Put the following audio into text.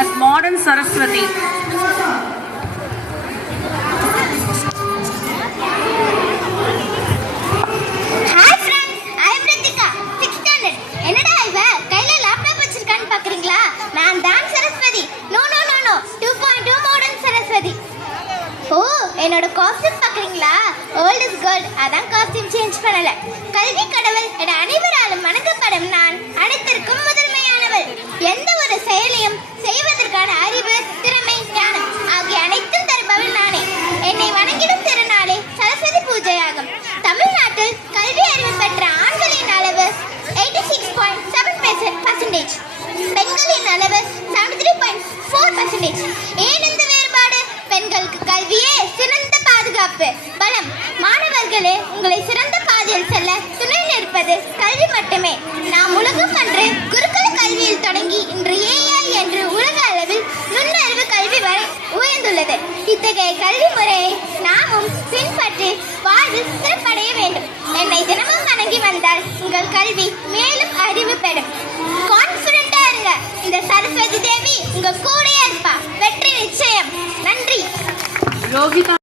as modern Saraswati. Hi friends, I am Ritika, 6th standard. என்னடா இவ கையில laptop வச்சிருக்கான்னு பாக்குறீங்களா? நான் தான் சரஸ்வதி. No 2.2 modern Saraswati. ஓ, என்னோட காஸ்டியூம் பாக்குறீங்களா? Old is gold. அதான் காஸ்டியூம் சேஞ்ச் பண்ணல. கல்வி கடவுள் என அனைவராலும் வணங்கப்படும் நான் அனைத்திற்கும் முதன்மையானவள். எந்த ஒரு செயலையும் செய்வதற்கான அறிவு, திறமை, ஞானம் ஆகிய அனைத்தும் தருபவள் நானே. என்னை வணங்கிடும் திருநாளே சரஸ்வதி பூஜையாகும். தமிழ்நாட்டில் கல்வி அறிவு பெற்ற ஆண்களின் அளவு 86.7%, பெண்களின் அளவு 73.4%. ஏன் இந்த வேறுபாடு? பெண்களுக்கு கல்வியே சிறந்த பாதுகாப்பு பலம். மாணவர்களே, உங்களை சிறந்த பாதையில் செல்ல துணை நிற்பது கல்வி மட்டுமே. நாம் உலகம் அன்று குருகுல கல்வியில் தொடங்கி இன்று AI என்று உலக அளவில் நுண்ணறிவு கல்வி வரை உயர்ந்துள்ளது. இத்தகைய கல்வி முறையை நாமும் பின்பற்றி வாழ்வில் சிறப்படைய வேண்டும். என்னை தினமும் வணங்கி வந்தால் உங்கள் கல்வி மேலும் அறிவு பெறும். கான்பிடண்டா இருங்க. இந்த சரஸ்வதி தேவி உங்க கூடயே இருப்பா. வெற்றி நிச்சயம். நன்றி. Yogita.